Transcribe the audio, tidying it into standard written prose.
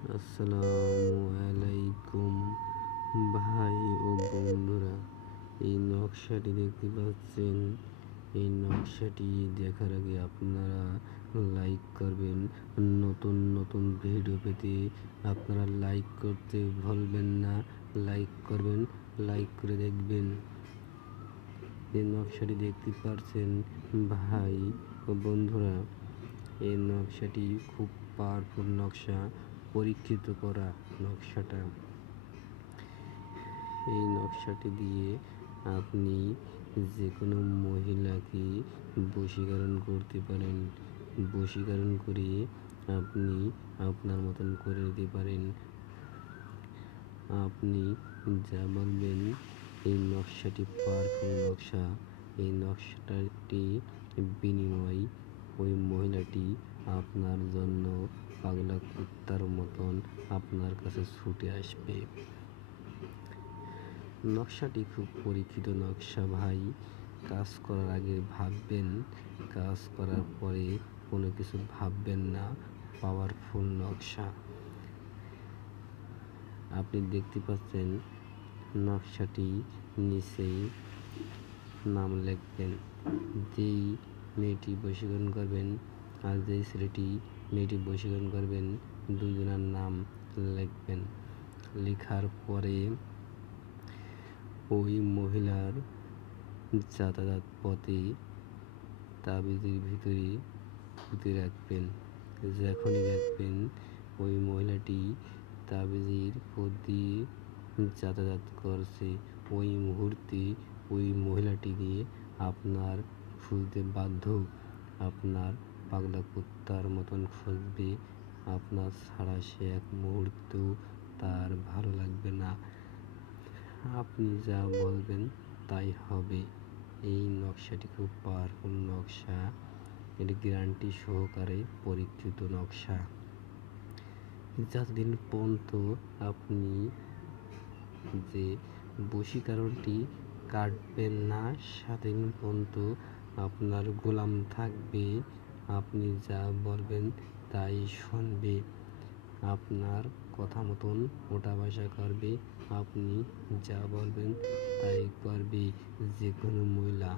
আসসালামু আলাইকুম ভাই ও বন্ধুরা, এই নকশাটি দেখতে পাচ্ছেন। এই নকশাটি দেখার আগে আপনারা লাইক করবেন। নতুন নতুন ভিডিও পেতে আপনারা লাইক করতে ভুলবেন না। লাইক করবেন, লাইক করে দেখবেন। এই নকশাটি দেখতে পাচ্ছেন ভাই ও বন্ধুরা, এই নকশাটি খুব পাওয়ারফুল নকশা, পরীক্ষিত করা নকশাটা। এই নকশাটি দিয়ে আপনি যে কোনো মহিলাকে বশীকরণ করতে পারেন। বশীকরণ করে আপনি আপনার মতন করে নিতে পারেন। আপনি যা বলবেন, এই নকশাটি পাওয়ারফুল নকশা। এই নকশাটি বিনিময় ওই মহিলাটি আপনার জন্য পাগলা কুত্তার মতন আপনার কাছে ছুটে আসবে। নকশাটি খুব পরীক্ষিত নকশা ভাই। কাজ করার আগে ভাববেন, কাজ করার পরে কোনো কিছু ভাববেন না। পাওয়ারফুল নকশা। আপনি দেখতে পাচ্ছেন নকশাটি নিচেই নাম লিখবেন। যেই মেয়েটি বশীকরণ করবেন আর যেই ছেলেটি মেয়েটি বশীকরণ করবেন, দুজনের নাম লিখবেন। লেখার পরে ওই মহিলার যাতায়াত পথে তাবিজের ভিতরে পুঁতে রাখবেন। যখনই দেখবেন ওই মহিলাটি তাবিজের পথ দিয়ে যাতায়াত করছে, ওই মুহূর্তে ওই মহিলাটিকে আপনার খুঁজতে বাধ্য। আপনার পাগলা কুত্তার মতন খুঁজবে। আপনার ছাড়া সে এক মুহূর্তেও তার ভালো লাগবে না। আপনি যা বলবেন তাই হবে। এই নকশাটি খুব পাওয়ারফুল নকশা। এটি গ্যারান্টি সহকারে পরীক্ষিত নকশা। যতদিন পর্যন্ত আপনি যে বশীকরণটি কাটবেন না, সেদিন পর্যন্ত আপনার গোলাম থাকবে। আপনি যা বলবেন তাই শুনবে। আপনার কথা মতন ওঠা বসা করবে। আপনি যা বলবেন তাই করবে। যে কোনো মহিলা